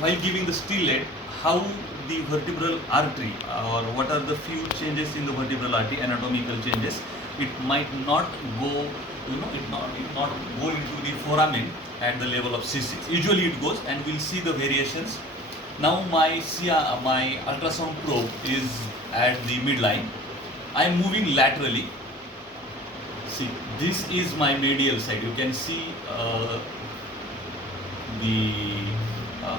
while giving the stellate, how the vertebral artery or what are the few changes in the vertebral artery, anatomical changes. It might not go, it not go into the foramen at the level of C6. Usually it goes, and we'll see the variations. Now my ultrasound probe is at the midline. I'm moving laterally. See, this is my medial side. You can see the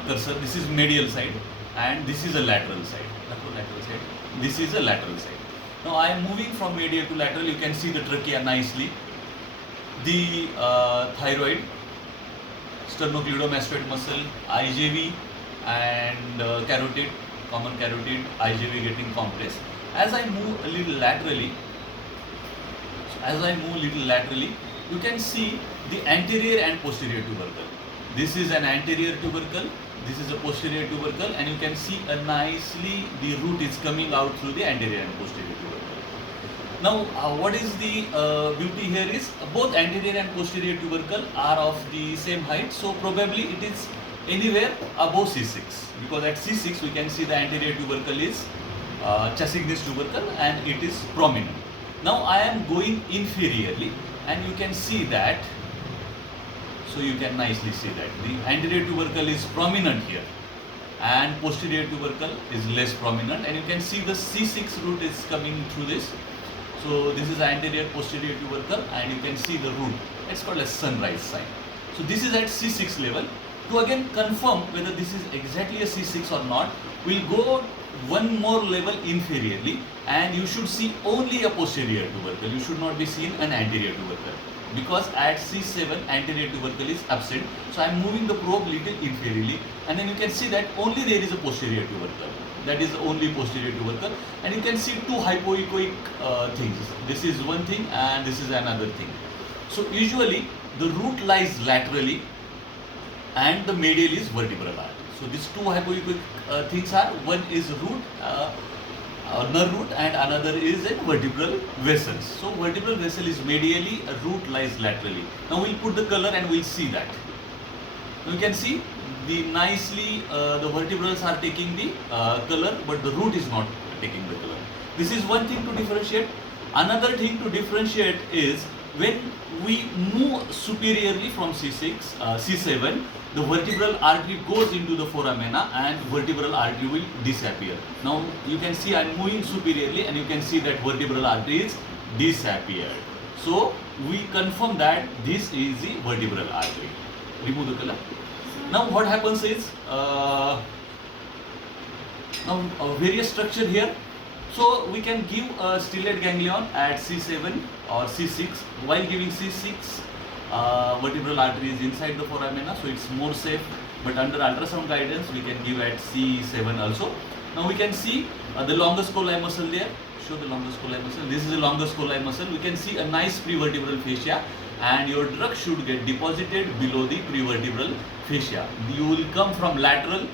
cursor. This is medial side, and this is a lateral side. This is a lateral side. Now I am moving from medial to lateral. You can see the trachea nicely. The thyroid, sternocleidomastoid muscle, IJV, and carotid, common carotid, IJV getting compressed. As I move a little laterally, you can see the anterior and posterior tubercle. This is an anterior tubercle, this is a posterior tubercle, and you can see nicely the root is coming out through the anterior and posterior tubercle. Now, what is the beauty here is both anterior and posterior tubercle are of the same height, so probably it is anywhere above C6, because at C6 we can see the anterior tubercle is chassignous tubercle and it is prominent. Now I am going inferiorly, and you can see that, so you can nicely see that the anterior tubercle is prominent here and posterior tubercle is less prominent, and you can see the C6 root is coming through this. So this is anterior posterior tubercle, and you can see the root. It's called a sunrise sign. So this is at C6 level. To again confirm whether this is exactly a C6 or not, we'll go one more level inferiorly, and you should see only a posterior tubercle. You should not be seeing an anterior tubercle, because at C7 anterior tubercle is absent. So I am moving the probe little inferiorly, and then you can see that only there is a posterior tubercle. That is only posterior tubercle, and you can see two hypoechoic things. This is one thing and this is another thing. So usually the root lies laterally and the medial is vertebral artery. So these two hypoechoic things are, one is root, nerve root, and another is a vertebral vessel. So vertebral vessel is medially, a root lies laterally. Now we'll put the color and we'll see that. Now you can see the nicely the vertebrals are taking the color, but the root is not taking the color. This is one thing to differentiate. Another thing to differentiate is when we move superiorly from C7, the vertebral artery goes into the foramina and vertebral artery will disappear. Now you can see I am moving superiorly, and you can see that vertebral artery is disappeared. So we confirm that this is the vertebral artery. Remove the color. Now what happens is, now various structure here. So we can give a stellate ganglion at C7 or C6. While giving C6, vertebral artery is inside the foramina, so it's more safe. But under ultrasound guidance, we can give at C7 also. Now we can see the longest colli muscle there. Show the longest colli muscle. This is the longest colli muscle. We can see a nice prevertebral fascia, and your drug should get deposited below the prevertebral fascia. You will come from lateral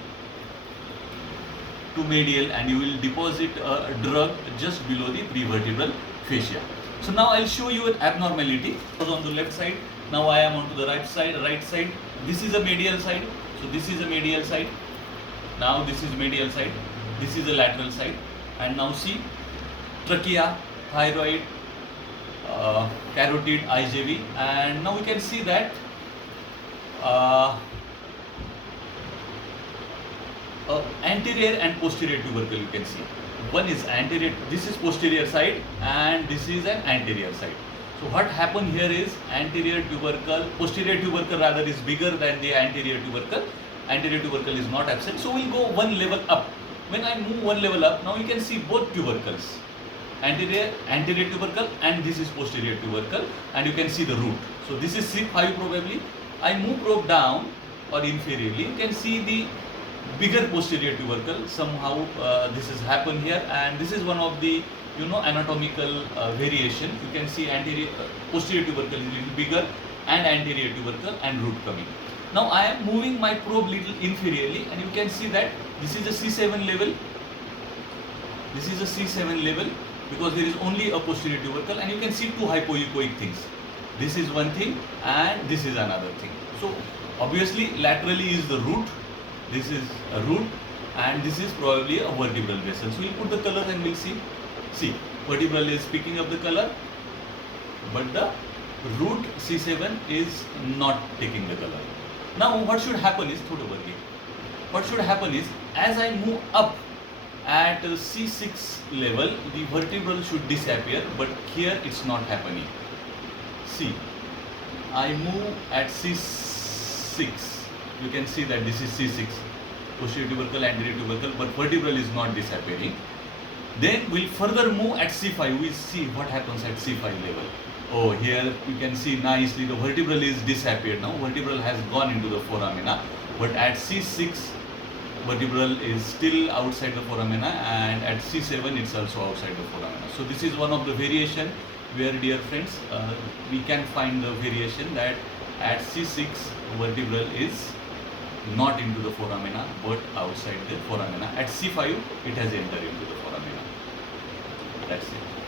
to medial, and you will deposit a drug just below the prevertebral fascia. So now I'll show you an abnormality. I was on the left side. Now I am onto the right side. This is a medial side. So this is a medial side. Now this is medial side. This is a lateral side. And now see, trachea, thyroid, carotid, IJV, and now we can see that anterior and posterior tubercle. You can see one is anterior, this is posterior side, and this is an anterior side. So what happened here is posterior tubercle rather is bigger than the anterior tubercle. Anterior tubercle is not absent. So we'll go one level up. When I move one level up, now you can see both tubercles. Anterior tubercle, and this is posterior tubercle, and you can see the root. So this is C5 probably. I move probe down or inferiorly, you can see the bigger posterior tubercle. Somehow this has happened here, and this is one of the anatomical variation. You can see posterior tubercle is a little bigger, and anterior tubercle and root coming. Now I am moving my probe little inferiorly, and you can see that this is a C7 level. This is a C7 level, because there is only a posterior tubercle, and you can see two hypoechoic things. This is one thing and this is another thing. So obviously laterally is the root, this is a root, and this is probably a vertebral vessel. So we'll put the color and we'll see. See, vertebral is picking up the color, but the root C7 is not taking the color. Now what should happen is, what should happen is, as I move up at C6 level, the vertebral should disappear, but here it's not happening. See, I move at C6, you can see that this is C6, posterior tubercle, anterior tubercle, but vertebral is not disappearing. Then we'll further move at C5, we'll see what happens at C5 level. Oh, here you can see nicely the vertebral is disappeared now, vertebral has gone into the foramina, but at C6, vertebral is still outside the foramina, and at C7 it's also outside the foramina. So this is one of the variation where, dear friends, we can find the variation that at C6 vertebral is not into the foramina but outside the foramina. At C5 it has entered into the foramina. That's it.